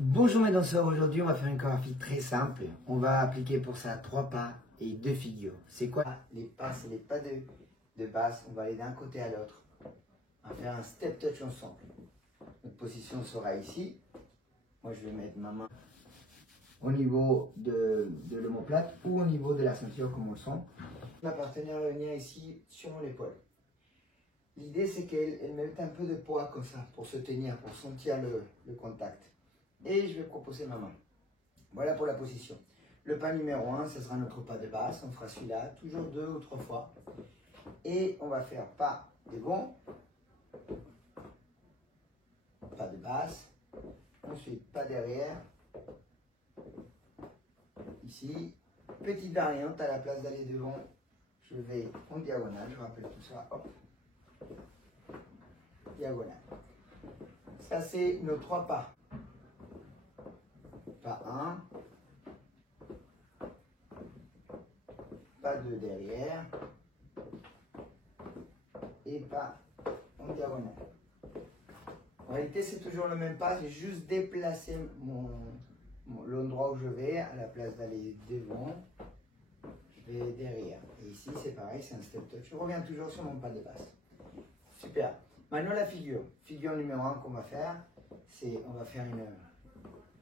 Bonjour mes danseurs, aujourd'hui on va faire une chorégraphie très simple. On va appliquer pour ça 3 pas et 2 figures. C'est quoi les pas? C'est les pas de base. On va aller d'un côté à l'autre. On va faire un step touch ensemble. Notre position sera ici. Moi je vais mettre ma main au niveau de l'omoplate ou au niveau de la ceinture comme on le sent. Ma partenaire va venir ici sur mon épaule. L'idée c'est qu'elle mette un peu de poids comme ça pour se tenir, pour sentir le contact. Et je vais proposer ma main. Voilà pour la position. Le pas numéro 1, ce sera notre pas de base. On fera celui-là, toujours 2 ou 3 fois. Et on va faire pas devant, pas de base. Ensuite, pas derrière. Ici, petite variante, à la place d'aller devant, je vais en diagonale. Je rappelle tout ça. Hop. Diagonale. Ça, c'est nos 3 pas. Pas 1, pas 2 derrière, et pas en diagonale. En réalité, c'est toujours le même pas, j'ai juste déplacé l'endroit où je vais, à la place d'aller devant, je vais derrière. Et ici, c'est pareil, c'est un step touch. Je reviens toujours sur mon pas de base. Super. Maintenant, la figure. Figure numéro 1 qu'on va faire, c'est on va faire une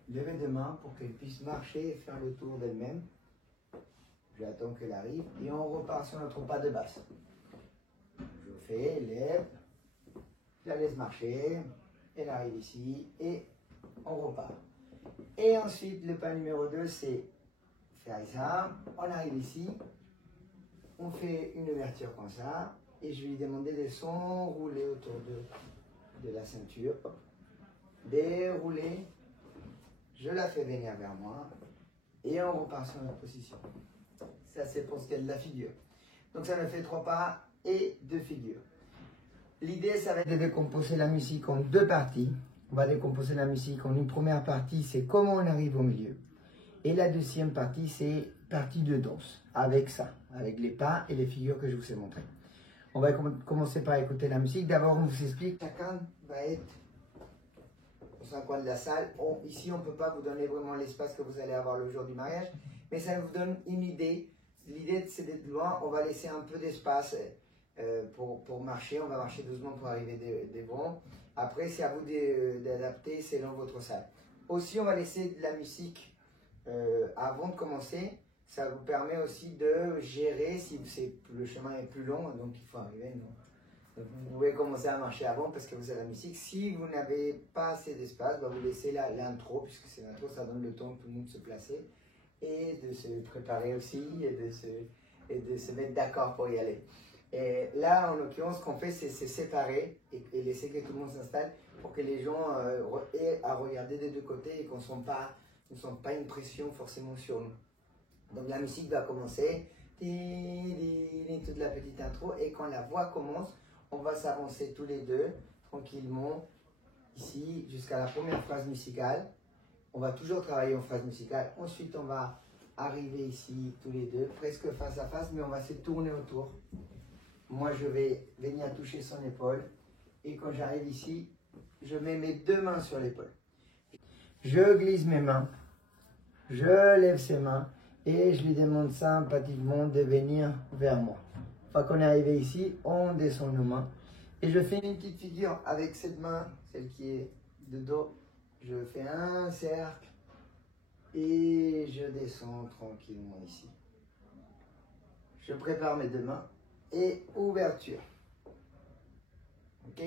levée de main pour qu'elle puisse marcher et faire le tour d'elle-même. J'attends qu'elle arrive et on repart sur notre pas de base. Je fais, lève, je la laisse marcher, elle arrive ici et on repart. Et ensuite, le pas numéro 2, c'est faire ça. On arrive ici, on fait une ouverture comme ça et je vais lui demander de s'enrouler autour de la ceinture. Dérouler. Je la fais venir vers moi et on repart sur notre position. Ça, c'est pour ce qui est de la figure. Donc, ça me fait 3 pas et 2 figures. L'idée, ça va être de décomposer la musique en 2 parties. On va décomposer la musique en une première partie, c'est comment on arrive au milieu. Et la deuxième partie, c'est partie de danse, avec ça, avec les pas et les figures que je vous ai montrées. On va commencer par écouter la musique. D'abord, on vous explique. Chacun va être un coin de la salle. Ici, on ne peut pas vous donner vraiment l'espace que vous allez avoir le jour du mariage, mais ça vous donne une idée. L'idée, c'est d'être loin. On va laisser un peu d'espace pour marcher. On va marcher doucement pour arriver devant. Après, c'est à vous d'adapter selon votre salle. Aussi, on va laisser de la musique avant de commencer. Ça vous permet aussi de gérer si le chemin est plus long, donc il faut arriver. Non. Vous pouvez commencer à marcher avant parce que vous avez la musique. Si vous n'avez pas assez d'espace, vous laissez l'intro, puisque c'est l'intro, ça donne le temps de tout le monde se placer et de se préparer aussi et de se mettre d'accord pour y aller. Et là, en l'occurrence, ce qu'on fait, c'est se séparer et laisser que tout le monde s'installe pour que les gens aient à regarder des 2 côtés et qu'on ne sente pas une pression forcément sur nous. Donc la musique va commencer, toute la petite intro, et quand la voix commence, on va s'avancer tous les 2, tranquillement, ici, jusqu'à la première phrase musicale. On va toujours travailler en phrase musicale. Ensuite, on va arriver ici, tous les 2, presque face à face, mais on va se tourner autour. Moi, je vais venir toucher son épaule. Et quand j'arrive ici, je mets mes 2 mains sur l'épaule. Je glisse mes mains. Je lève ses mains. Et je lui demande sympathiquement de venir vers moi. Une fois qu'on est arrivé ici, on descend nos mains. Et je fais une petite figure avec cette main, celle qui est de dos. Je fais un cercle et je descends tranquillement ici. Je prépare mes 2 mains et ouverture. Ok?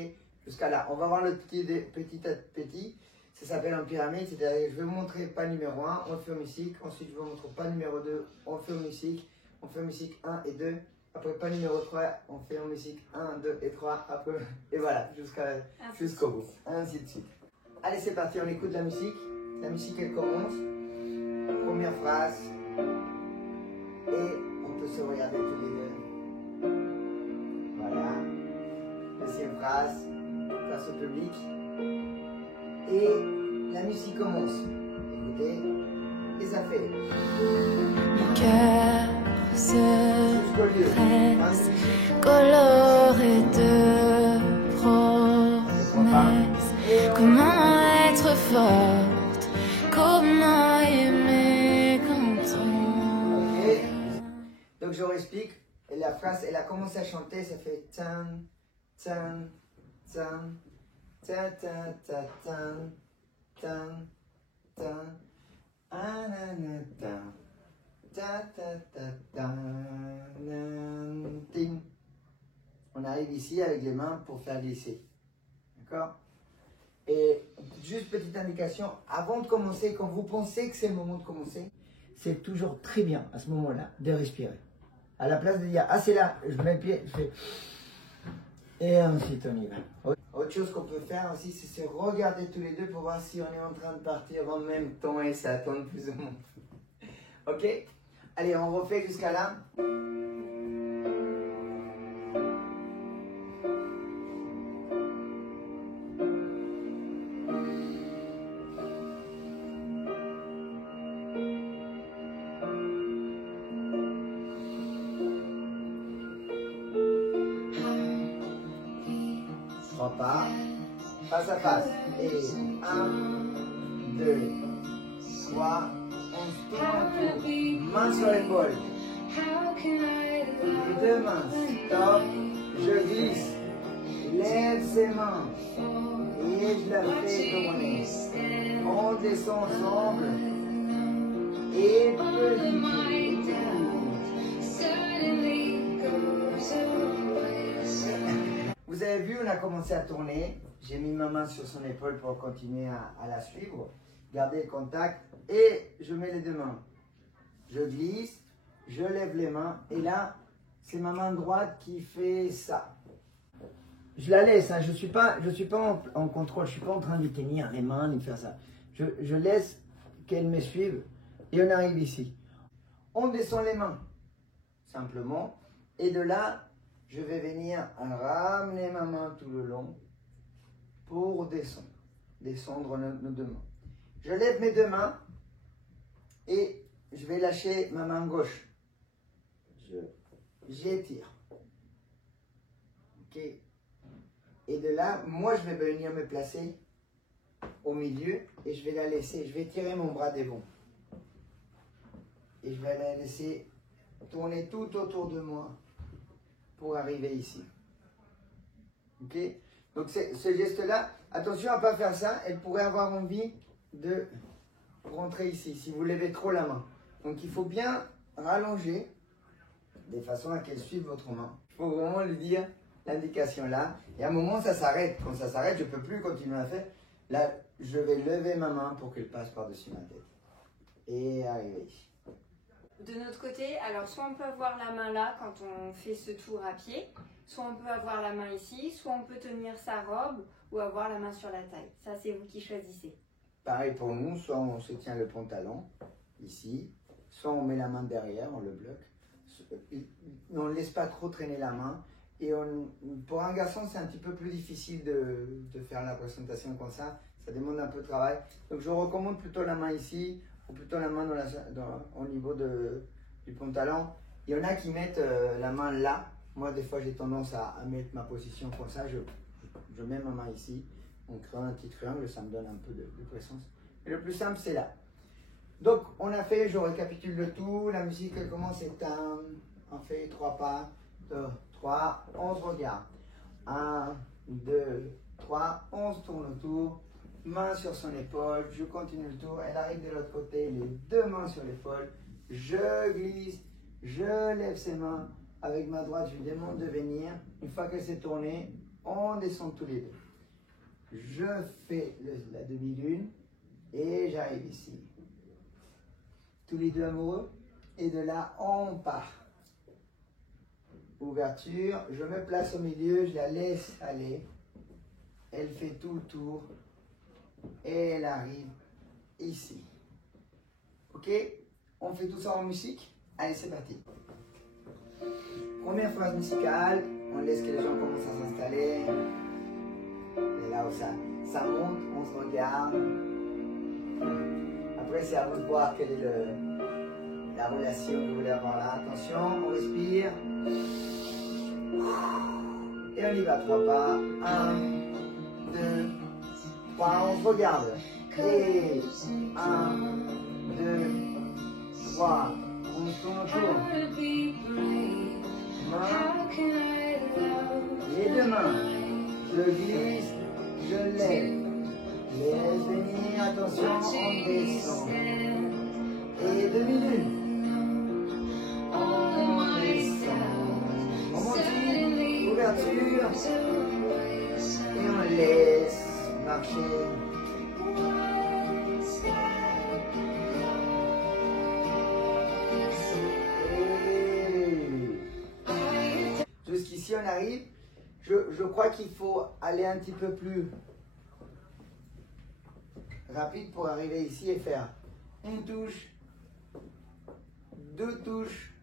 Jusqu'à là. On va voir le petit à petit. Ça s'appelle en pyramide, c'est-à-dire je vais vous montrer pas numéro 1, on fait musique. Ensuite, je vous montre pas numéro 2, on fait musique. On fait musique 1 et 2. Après, pas numéro 3, on fait en musique 1, 2 et 3. Après, et voilà, jusqu'au bout. Ainsi de suite. Allez, c'est parti, on écoute la musique. La musique, elle commence. Première phrase. Et on peut se regarder tous les 2. Voilà. Deuxième phrase. Face au public. Et la musique commence. Écoutez. Et ça fait. Mon cœur se presse, coloré de promesses. Comment être forte la phrase, elle a commencé à chanter, ça fait tan, tan, tan, ta ta ta tan, tan, tan, anana tan, ta ta ta tan, ting. On arrive ici avec les mains pour faire glisser. D'accord? Et juste petite indication, avant de commencer, quand vous pensez que c'est le moment de commencer, c'est toujours très bien à ce moment-là de respirer. À la place de dire, ah c'est là, je mets le pied, je fais... Et ensuite on y va. Autre chose qu'on peut faire aussi, c'est se regarder tous les deux pour voir si on est en train de partir en même temps et ça tourne plus ou moins. Ok? Allez, on refait jusqu'à là. Pas, face à face. Et 1, 2, 3, on se tourne, main sur l'épaule. Les deux mains, stop, je glisse, lève ses mains et je la fais tourner. On descend ensemble et petit. Vous avez vu, on a commencé à tourner. J'ai mis ma main sur son épaule pour continuer à la suivre. Gardez le contact et je mets les deux mains. Je glisse, je lève les mains et là, c'est ma main droite qui fait ça. Je la laisse, hein, je suis pas en contrôle, je ne suis pas en train de tenir les mains ni de faire ça. Je laisse qu'elle me suive et on arrive ici. On descend les mains, simplement, et de là, je vais venir ramener ma main tout le long pour descendre nos deux mains. Je lève mes deux mains et je vais lâcher ma main gauche. J'étire. Ok. Et de là, moi je vais venir me placer au milieu et je vais la laisser. Je vais tirer mon bras devant. Et je vais la laisser tourner tout autour de moi pour arriver ici. Ok? Donc ce geste-là, attention à ne pas faire ça, elle pourrait avoir envie de rentrer ici, si vous levez trop la main. Donc il faut bien rallonger, de façon à qu'elle suive votre main. Il faut vraiment lui dire l'indication là, et à un moment ça s'arrête. Quand ça s'arrête, je ne peux plus continuer à faire. Là, je vais lever ma main pour qu'elle passe par-dessus ma tête. Et arriver ici. De notre côté, alors soit on peut avoir la main là quand on fait ce tour à pied, soit on peut avoir la main ici, soit on peut tenir sa robe ou avoir la main sur la taille. Ça, c'est vous qui choisissez. Pareil pour nous, soit on se tient le pantalon ici, soit on met la main derrière, on le bloque. On ne laisse pas trop traîner la main. Et pour un garçon, c'est un petit peu plus difficile de faire la présentation comme ça. Ça demande un peu de travail. Donc je recommande plutôt la main ici, ou plutôt la main au niveau du pantalon. Il y en a qui mettent la main là. Moi, des fois, j'ai tendance à mettre ma position comme ça. Je mets ma main ici. On crée un petit triangle, ça me donne un peu de présence. Et le plus simple, c'est là. Donc, on a fait, je récapitule le tout. La musique, elle commence, c'est on fait 3 pas, 2, 3, on se regarde. 1, 2, 3, on se tourne autour. Main sur son épaule, je continue le tour. Elle arrive de l'autre côté, les deux mains sur l'épaule. Je glisse, je lève ses mains. Avec ma droite, je lui demande de venir. Une fois qu'elle s'est tournée, on descend tous les deux. Je fais la demi-lune et j'arrive ici. Tous les deux amoureux. Et de là, on part. Ouverture, je me place au milieu, je la laisse aller. Elle fait tout le tour. Et elle arrive ici. Ok? On fait tout ça en musique? Allez, c'est parti. Première phrase musicale, on laisse que les gens commencent à s'installer. Et là où ça monte, on se regarde. Après, c'est à vous de voir quelle est la relation que vous voulez avoir là. Attention, on respire. Et on y va, 3 pas. 1, 2, 3, on se regarde. Et 1, 2, 3, on se tourne autour. Main attention, on descend. Et demi-lune. On descend. On monte, ouverture. Et on laisse marcher. Jusqu'ici on arrive. Je crois qu'il faut aller un petit peu plus rapide pour arriver ici et faire une touche, deux touches.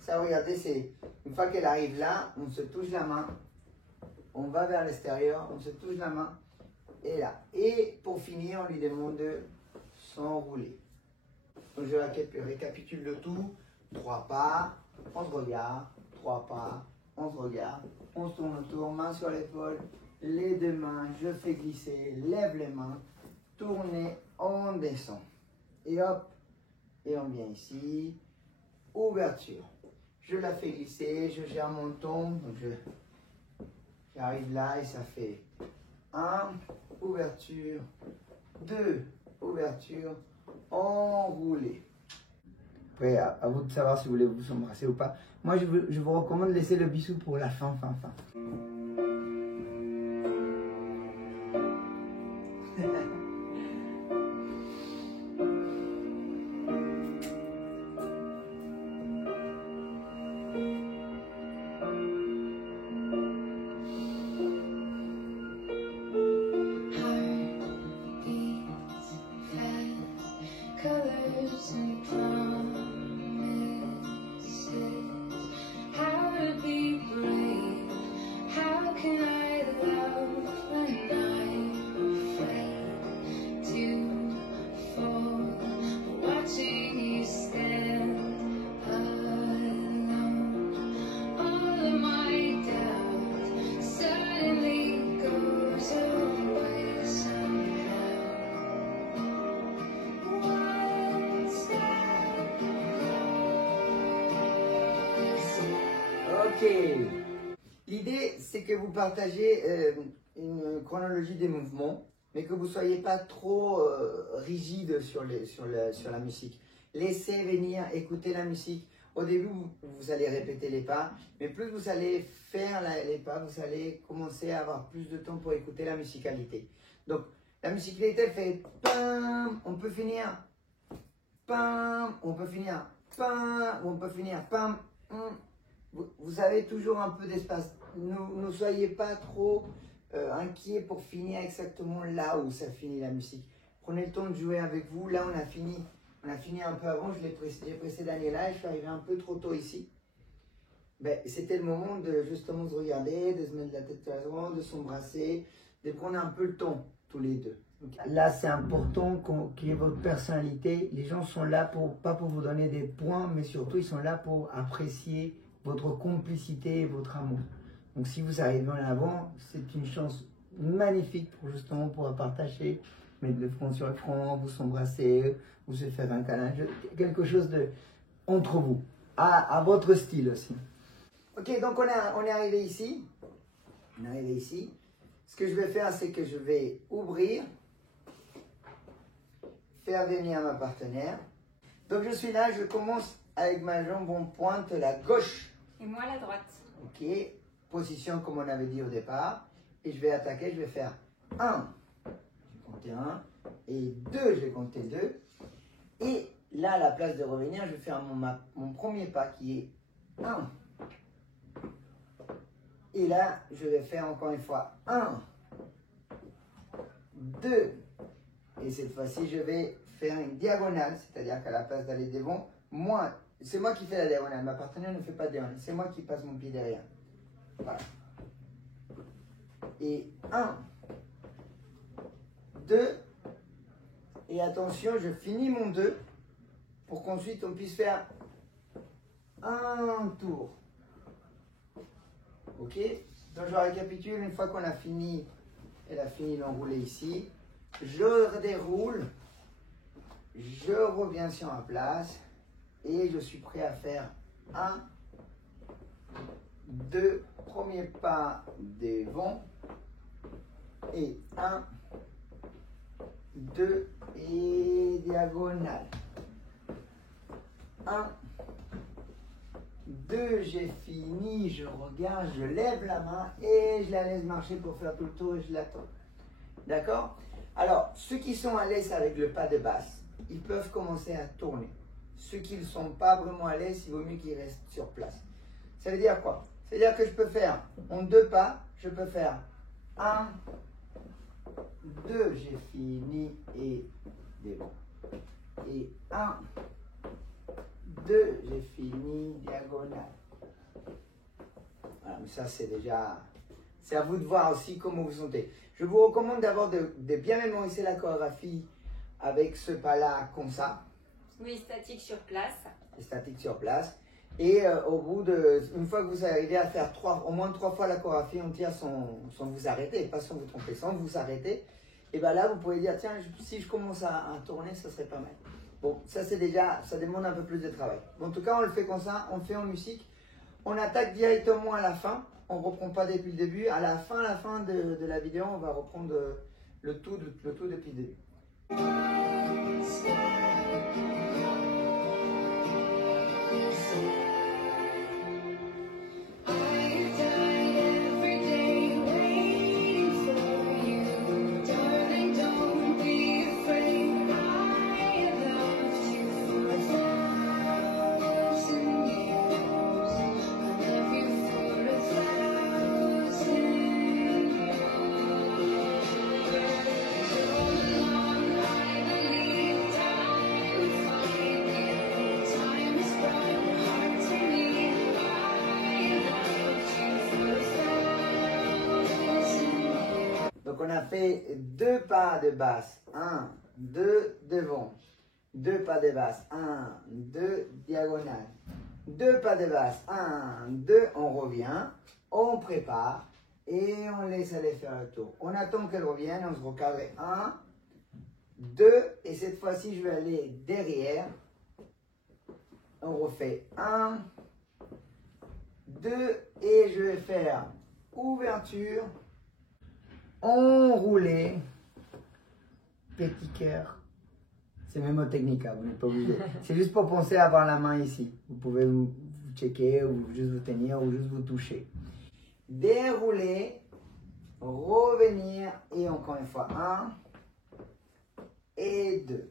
Ça, regardez, c'est une fois qu'elle arrive là, on se touche la main, on va vers l'extérieur, on se touche la main et là. Et pour finir, on lui demande de s'enrouler. Donc je récapitule le tout. 3 pas, on se regarde, 3 pas, on se regarde, on se tourne autour, main sur l'épaule, les deux mains, je fais glisser, lève les mains, tournez, on descend. Et hop, et on vient ici, ouverture. Je la fais glisser, je gère mon ton, donc j'arrive là et ça fait 1, ouverture, 2, ouverture, enroulé. Après, à vous de savoir si vous voulez vous embrasser ou pas. Moi, je vous recommande de laisser le bisou pour la fin. Ok. L'idée, c'est que vous partagez une chronologie des mouvements, mais que vous ne soyez pas trop rigide sur la musique. Laissez venir, écouter la musique. Au début, vous allez répéter les pas, mais plus vous allez faire les pas, vous allez commencer à avoir plus de temps pour écouter la musicalité. Donc, la musicalité, elle fait pam, on peut finir pam, on peut finir pam, on peut finir pam. Vous avez toujours un peu d'espace. Ne soyez pas trop inquiets pour finir exactement là où ça finit la musique. Prenez le temps de jouer avec vous. Là, on a fini un peu avant. J'ai pressé Daniela et je suis arrivé un peu trop tôt ici. Ben, c'était le moment de justement se regarder, de se mettre la tête à l'avant, de s'embrasser, de prendre un peu le temps tous les deux. Donc, là, c'est important qu'il y ait votre personnalité. Les gens sont là pas pour vous donner des points, mais surtout, ils sont là pour apprécier votre complicité et votre amour. Donc si vous arrivez en avant, c'est une chance magnifique pour justement pouvoir partager, mettre le front sur le front, vous s'embrasser, vous se faire un câlin, quelque chose de entre vous, à votre style aussi. Ok, donc on est arrivé ici. On est arrivé ici. Ce que je vais faire, c'est que je vais ouvrir, faire venir ma partenaire. Donc je suis là, je commence avec ma jambe en pointe, la gauche. Et moi la droite. Ok, position comme on avait dit au départ. Et je vais attaquer, je vais faire 1. J'ai compté 1. Et 2, j'ai compté 2. Et là, à la place de revenir, je vais faire mon premier pas qui est 1. Et là, je vais faire encore une fois 1, 2. Et cette fois-ci, je vais faire une diagonale, c'est-à-dire qu'à la place d'aller devant, c'est moi qui fais la diagonale. Ma partenaire ne fait pas de diagonale. C'est moi qui passe mon pied derrière. Voilà. Et 1, 2. Et attention, je finis mon 2 pour qu'ensuite on puisse faire un tour. Ok? Donc je récapitule. Une fois qu'on a fini, elle a fini l'enroulé ici. Je déroule. Je reviens sur ma place. Et je suis prêt à faire 1, 2, premier pas devant. Et 1, 2 et diagonale. 1, 2, j'ai fini, je regarde, je lève la main et je la laisse marcher pour faire tout le tour et je l'attends. D'accord? Alors, ceux qui sont à l'aise avec le pas de basse, ils peuvent commencer à tourner. Ceux qui ne sont pas vraiment à l'aise, il vaut mieux qu'ils restent sur place. Ça veut dire quoi? Ça veut dire que je peux faire en 2 pas, je peux faire 1, 2, j'ai fini et des bons. Et 1, 2, j'ai fini, diagonale. Voilà, mais ça c'est déjà, c'est à vous de voir aussi comment vous sentez. Je vous recommande d'abord de bien mémoriser la chorégraphie avec ce pas-là comme ça. Oui, statique sur place. Statique sur place. Et au bout de, une fois que vous arrivez à faire au moins 3 fois la chorégraphie entière sans vous arrêter, pas sans vous tromper, sans vous arrêter, et bien là vous pouvez dire, tiens, si je commence à tourner, ça serait pas mal. Bon, ça c'est déjà, ça demande un peu plus de travail. Bon, en tout cas, on le fait comme ça, on le fait en musique. On attaque directement à la fin, on ne reprend pas depuis le début. À la fin de la vidéo, on va reprendre le tout depuis le début. Donc on a fait 2 pas de basse, 1, 2 devant, 2 pas de basse, 1, 2 diagonale, 2 pas de basse, 1, 2, on revient, on prépare et on laisse aller faire le tour. On attend qu'elle revienne, on se recadre 1, 2 et cette fois-ci je vais aller derrière, on refait 1, 2 et je vais faire ouverture, enroulé, petit cœur. C'est même technique, hein, vous n'êtes pas obligé. C'est juste pour penser à avoir la main ici. Vous pouvez vous checker ou juste vous tenir ou juste vous toucher. Dérouler, revenir et encore une fois 1 et 2.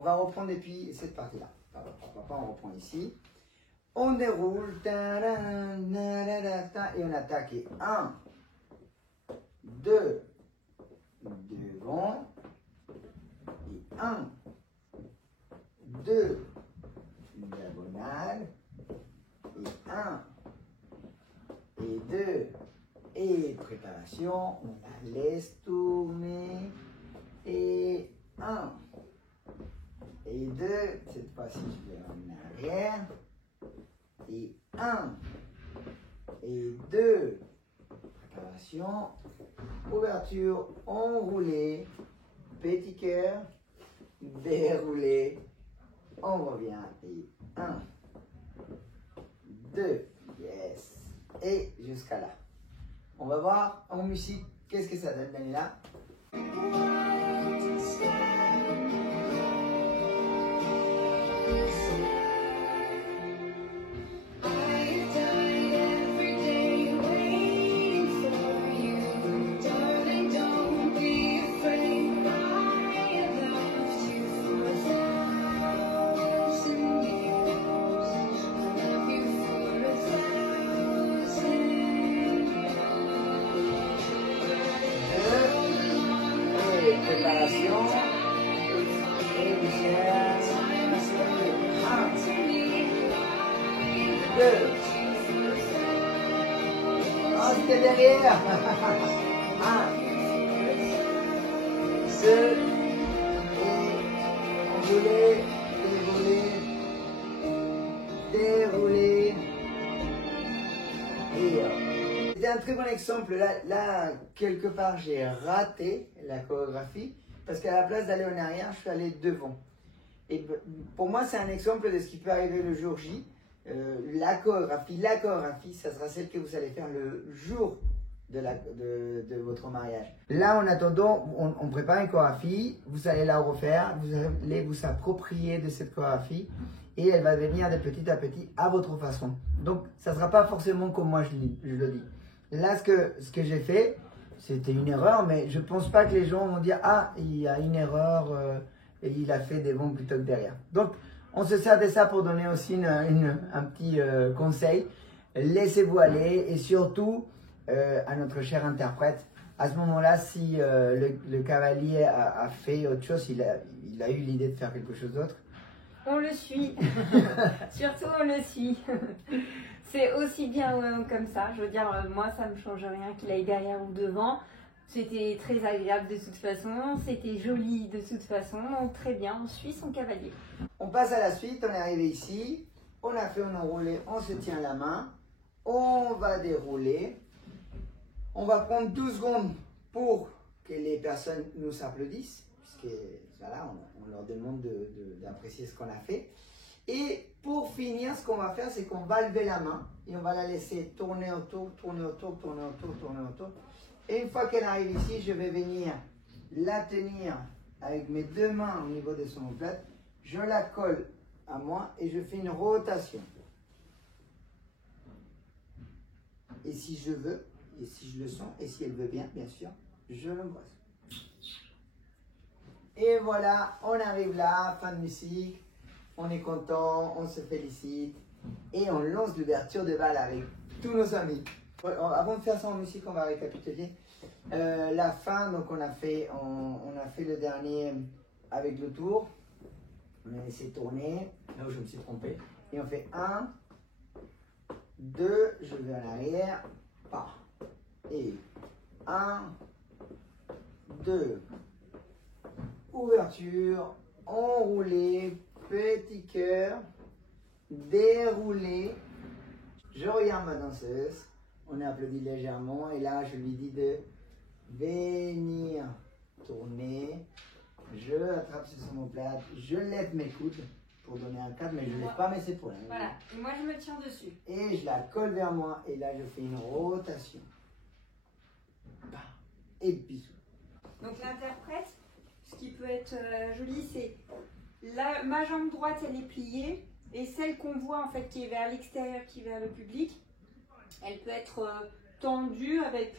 On va reprendre depuis cette partie-là. On reprend ici. On déroule et on attaque 1, 2, devant, et 1, 2, diagonale, et 1, et 2, et préparation, on la laisse tourner, et 1, et 2, cette fois-ci je vais en arrière, et 1, et 2, préparation, ouverture, enroulé, petit cœur, déroulé, on revient et 1, 2, yes, et jusqu'à là. On va voir en musique qu'est-ce que ça donne, Daniela. Préparation et lumière. 1, 2. Oh, c'était derrière. 1, 2. Et enrouler, dérouler. Et c'est un très bon exemple. Là, quelque part, j'ai raté la chorégraphie parce qu'à la place d'aller en arrière, je suis allé devant. Et pour moi, c'est un exemple de ce qui peut arriver le jour J. La chorégraphie, ça sera celle que vous allez faire le jour de votre mariage. Là, en attendant, on prépare une chorégraphie, vous allez la refaire, vous allez vous approprier de cette chorégraphie et elle va venir de petit à petit à votre façon. Donc, ça ne sera pas forcément comme moi je le dis. Là, ce que j'ai fait, c'était une erreur, mais je ne pense pas que les gens vont dire « Ah, il y a une erreur et il a fait des bons plutôt que derrière. » Donc, on se sert de ça pour donner aussi un petit conseil. Laissez-vous aller et surtout, à notre cher interprète, à ce moment-là, si le cavalier a fait autre chose, il a eu l'idée de faire quelque chose d'autre. On le suit, surtout on le suit. C'est aussi bien comme ça, je veux dire, moi ça me change rien qu'il aille derrière ou devant. C'était très agréable de toute façon, c'était joli de toute façon, donc très bien, on suit son cavalier. On passe à la suite, on est arrivé ici, on a fait un enroulé, on se tient la main, on va dérouler. On va prendre 12 secondes pour que les personnes nous applaudissent, puisque voilà, on leur demande d'apprécier ce qu'on a fait. Et pour finir, ce qu'on va faire, c'est qu'on va lever la main et on va la laisser tourner autour, tourner autour, tourner autour, tourner autour. Et une fois qu'elle arrive ici, je vais venir la tenir avec mes deux mains au niveau de son omoplate. Je la colle à moi et je fais une rotation. Et si je veux, et si je le sens, et si elle veut bien sûr, je l'embrasse. Et voilà, on arrive là, fin de musique, on est content, on se félicite, et on lance l'ouverture de bal avec tous nos amis. Avant de faire ça en musique, on va récapituler. La fin, donc on a fait le dernier avec le tour, on a laissé tourner, là où je me suis trompé, et on fait 1, 2, je vais en arrière, pas. Et 1, 2, ouverture, enroulé, petit cœur, déroulé. Je regarde ma danseuse, on applaudit légèrement et là je lui dis de venir tourner. Je attrape sur son omoplate, je lève mes coudes pour donner un cadre, mais je ne lève pas mes épaules. Voilà, et moi je me tiens dessus. Et je la colle vers moi et là je fais une rotation. Et bisous. Donc l'interprète, ce qui peut être joli, c'est ma jambe droite elle est pliée et celle qu'on voit en fait qui est vers l'extérieur, qui est vers le public, elle peut être tendue avec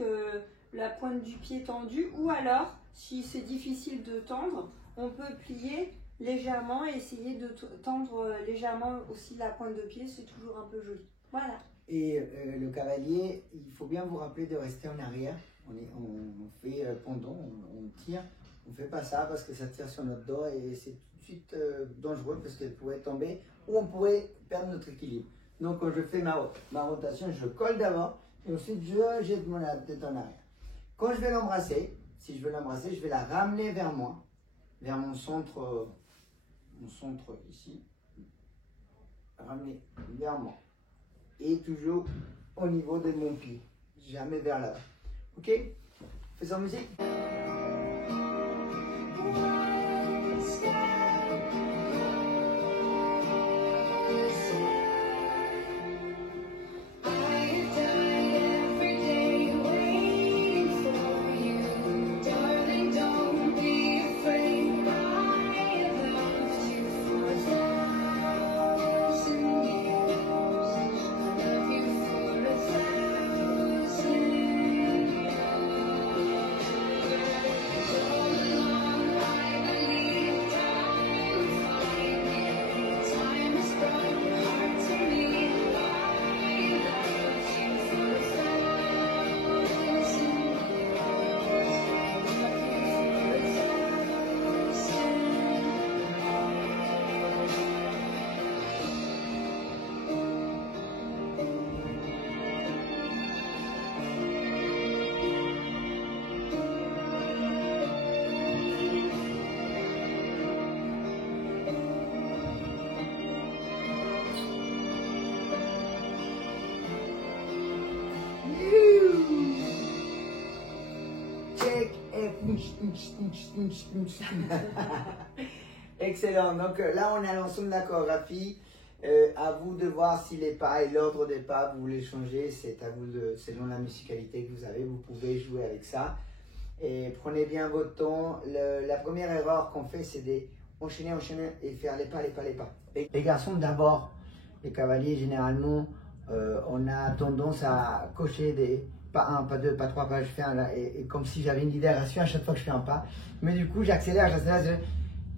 la pointe du pied tendue, ou alors si c'est difficile de tendre, on peut plier légèrement et essayer de tendre légèrement aussi la pointe de pied, c'est toujours un peu joli. Voilà. Et le cavalier, il faut bien vous rappeler de rester en arrière. On fait pendant, on tire, on ne fait pas ça parce que ça tire sur notre dos et c'est tout de suite dangereux parce qu'elle pourrait tomber ou on pourrait perdre notre équilibre. Donc quand je fais ma rotation, je colle d'abord et ensuite je jette mon tête en arrière. Quand je vais l'embrasser, si je veux l'embrasser, je vais la ramener vers moi, vers mon centre ici, ramener vers moi et toujours au niveau de mon pied, jamais vers là. Ok, faisons musique. Excellent. Donc là, on est à l'ensemble de la chorégraphie. À vous de voir si les pas et l'ordre des pas, vous voulez changer. C'est à vous, selon la musicalité que vous avez, vous pouvez jouer avec ça. Et prenez bien votre temps. La première erreur qu'on fait, c'est d'enchaîner et faire les pas. Les garçons, d'abord, les cavaliers, généralement, on a tendance à cocher des pas 1, pas 2, pas 3, pas je fais un, et comme si j'avais une libération à chaque fois que je fais un pas. Mais du coup, j'accélère.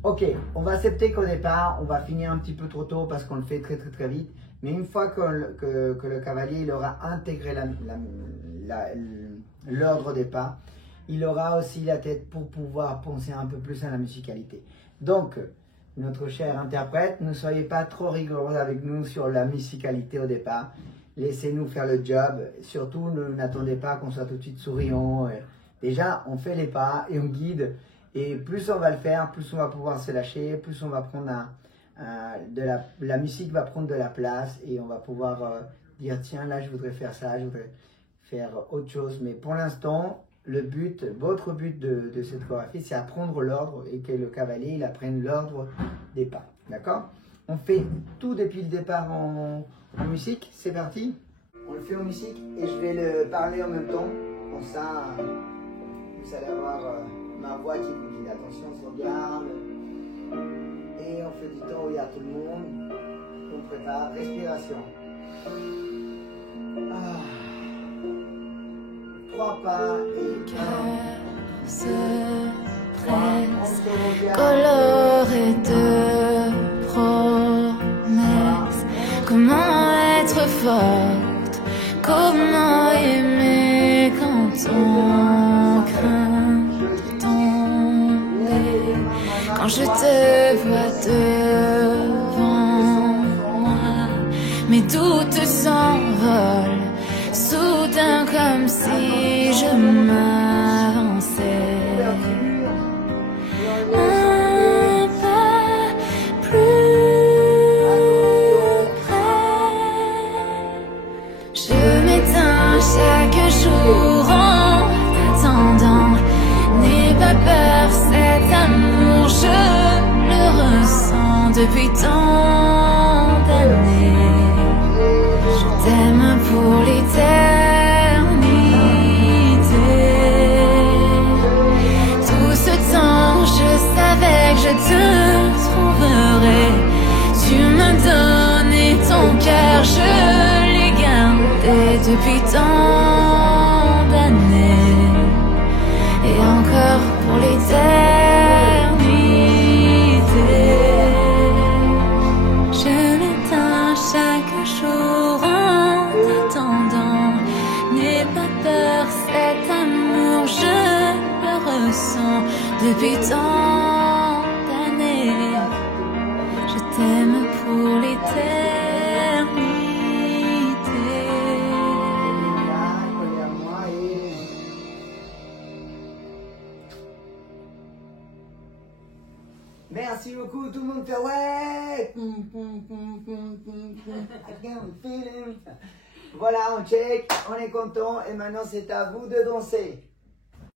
Ok, on va accepter qu'au départ, on va finir un petit peu trop tôt parce qu'on le fait très vite. Mais une fois que le cavalier il aura intégré l'ordre des pas, il aura aussi la tête pour pouvoir penser un peu plus à la musicalité. Donc, notre cher interprète, ne soyez pas trop rigoureux avec nous sur la musicalité au départ. Laissez-nous faire le job. Surtout, n'attendez pas qu'on soit tout de suite souriant. Déjà, on fait les pas et on guide. Et plus on va le faire, plus on va pouvoir se lâcher, plus on va prendre la musique va prendre de la place et on va pouvoir dire tiens là je voudrais faire ça, je voudrais faire autre chose. Mais pour l'instant, votre but de cette chorégraphie, c'est apprendre l'ordre et que le cavalier il apprenne l'ordre des pas. D'accord? On fait tout depuis le départ en musique, c'est parti. On le fait en musique et je vais le parler en même temps. Comme ça, vous allez avoir ma voix qui vous dit attention, on se regarde. Et on fait du temps où il y a tout le monde. On prépare, respiration. 3 pas et cœur se presse, coloré de promesses. Comment être forte, comment aimer quand on craint de tomber. Quand je te vois devant moi, mes doutes s'envolent. Soudain comme si je m'avançais un pas plus près. Je m'éteins chaque jour en attendant. N'aie pas peur, cet amour je le ressens depuis tant d'années. Je t'aime pour l'éternité. Tout ce temps, je savais que je te trouverais. Tu m'as donné ton cœur, je l'ai gardé depuis tant d'années. Et encore pour l'éternité. Je m'éteins chaque jour en attendant. N'aie pas peur, cet amour je le ressens depuis tant d'années. Je t'aime pour l'éternité. Merci beaucoup, tout le monde fait ouais. Voilà, on check, on est content et maintenant c'est à vous de danser.